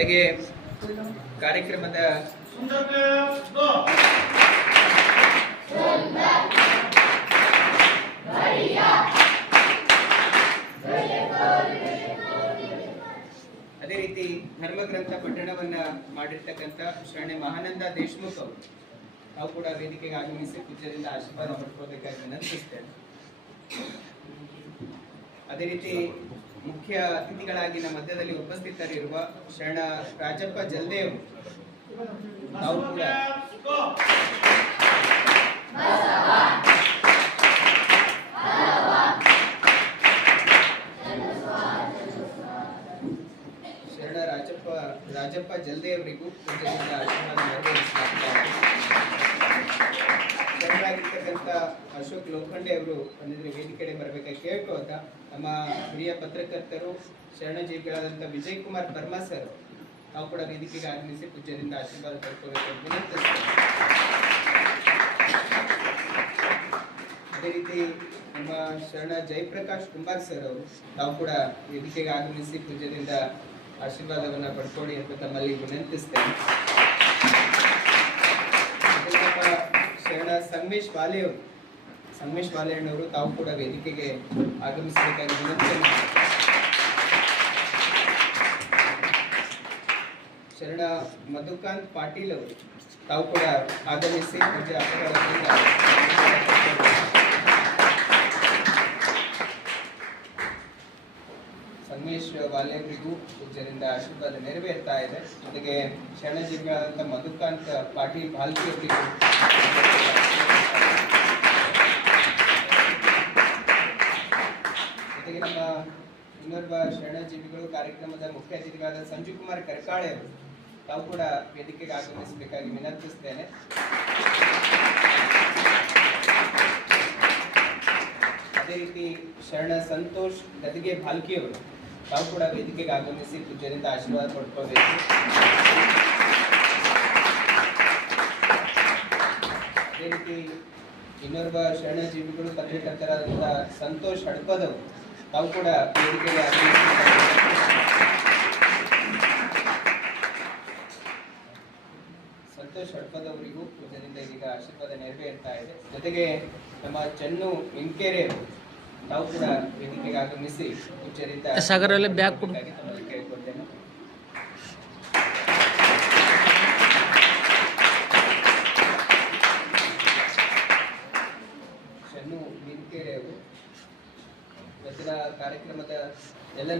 ಜೊತೆಗೆ ಕಾರ್ಯಕ್ರಮದ ಅದೇ ರೀತಿ ಧರ್ಮಗ್ರಂಥ ಪಠಣವನ್ನ ಮಾಡಿರ್ತಕ್ಕಂಥ ಶರಣೆ ಮಹಾನಂದ ದೇಶಮುಖ್ ಅವರು ನಾವು ಕೂಡ ವೇದಿಕೆಗೆ ಆಗಮಿಸಿ ಪೂಜ್ಯರಿಂದ ಆಶೀರ್ವಾದ ಪಡ್ಕೋಬೇಕಾಗಿ ವಿನಂತಿಸ್ತೇನೆ. ಅದೇ ರೀತಿ ಮುಖ್ಯ ಅತಿಥಿಗಳಾಗಿ ನಮ್ಮ ಮಧ್ಯದಲ್ಲಿ ಉಪಸ್ಥಿತರಿರುವ ಶರಣ ರಾಜಪ್ಪ ಜಲ್ದೇವ್ ನಾವು ಕೂಡ ಶರಣ ರಾಜಪ್ಪ ಜಲ್ದೇವರಿಗೂ ಪೂಜ್ಯರಿಂದ ಆಶೀರ್ವಾದ ನೆರವೇರಿಸಲಾಗುತ್ತದೆ. ಶರಣರಾಗಿರ್ತಕ್ಕಂಥ ಅಶೋಕ್ ಲೋಖಂಡೆ ಅವರು ಬಂದಿದ್ರೆ ವೇದಿಕೆಗೆ ಬರಬೇಕಾಗಿ ಕೇಳ್ಕೊಳ್ತಾ ನಮ್ಮ ಹಿರಿಯ ಪತ್ರಕರ್ತರು ಶರಣಜೀವಿಗಳಾದಂಥ ವಿಜಯ್ ಕುಮಾರ್ ಪರ್ಮಾ ಸರ್ ನಾವು ಕೂಡ ವೇದಿಕೆಗೆ ಆಗಮಿಸಿ ಪೂಜ್ಯರಿಂದ ಆಶೀರ್ವಾದ ಪಡ್ಕೋಬೇಕು ವಿನಂತಿಸ್ತೇವೆ. ಅದೇ ರೀತಿ ನಮ್ಮ ಶರಣ ಜಯಪ್ರಕಾಶ್ ಕುಮಾರ್ ಸರ್ ಅವರು ನಾವು ಕೂಡ ವೇದಿಕೆಗೆ ಆಗಮಿಸಿ ಪೂಜ್ಯರಿಂದ ಆಶೀರ್ವಾದವನ್ನ ಪಡ್ಕೊಳ್ಳಿ ಅಂತ ತಮ್ಮಲ್ಲಿ ವಿನಂತಿಸ್ತೇನೆ. ಶರಣ ಸಂಗಮೇಶ್ ಬಾಲೆಯಣ್ಣವರು ತಾವು ಕೂಡ ವೇದಿಕೆಗೆ ಆಗಮಿಸಬೇಕಾಗಿ ವಿನಂತಿ. ಶರಣ ಮಧುಕಾಂತ್ ಪಾಟೀಲ್ ಅವರು ತಾವು ಕೂಡ ಆಗಮಿಸಿ ಪೂಜೆ ಸಂಗಮೇಶ್ ವಾಲೆಯವರಿಗೂ ಪೂಜ್ಯರಿಂದ ಆಶೀರ್ವಾದ ನೆರವೇರ್ತಾ ಇದೆ. ಜೊತೆಗೆ ಶರಣಜೀವಿಗಳಾದಂಥ ಮಧುಕಾಂತ್ ಪಾಟೀಲ್ ಭಾಲ್ಕಿ ಅವರಿಗೂ ಜೊತೆಗೆ ನಮ್ಮ ಇನ್ನೋರ್ವ ಶರಣಜೀವಿಗಳು ಕಾರ್ಯಕ್ರಮದ ಮುಖ್ಯ ಅತಿಥಿಗಳಾದ ಸಂಜೀವ್ ಕುಮಾರ್ ಕರ್ಕಾಳೆ ಅವರು ತಾವು ಕೂಡ ವೇದಿಕೆಗೆ ಆಗಮಿಸಬೇಕಾಗಿ ವಿನಂತಿಸ್ತೇನೆ. ಅದೇ ರೀತಿ ಶರಣ ಸಂತೋಷ್ ಗದಿಗೆ ಭಾಲ್ಕಿ ಅವರು ತಾವು ಕೂಡ ವೇದಿಕೆಗೆ ಆಗಮಿಸಿ ಪೂಜ್ಯರಿಂದ ಆಶೀರ್ವಾದ ಪಡ್ಕೋಬೇಕು. ಅದೇ ರೀತಿ ಇನ್ನೋರ್ವ ಶರಣಜೀವಿಗಳು ಪತ್ರಕರ್ತರಾದಂಥ ಸಂತೋಷ್ ಹಡ್ಪದವರು ತಾವು ಕೂಡ ವೇದಿಕೆಗೆ ಆಗಮಿಸಿ ಸಂತೋಷ್ ಹಡ್ಪದವರಿಗೂ ಪೂಜ್ಯರಿಂದ ಈಗ ಆಶೀರ್ವಾದ ನೆರವೇರ್ತಾ ಇದೆ. ಜೊತೆಗೆ ನಮ್ಮ ಚನ್ನು ವೆಂಕೆರೆ ತಾವು ಕೂಡ ವೇದಿಕೆಗೆ ಆಗಮಿಸಿ ಪೂಜ್ಯರಿಂದ ಕೇಳ್ಕೊಳ್ತೇನೆ. ಚನ್ನು ವೆಂಕೆರೆ ಅವರು ಇವತ್ತಿನ ಕಾರ್ಯಕ್ರಮದ ಎಲ್ಲ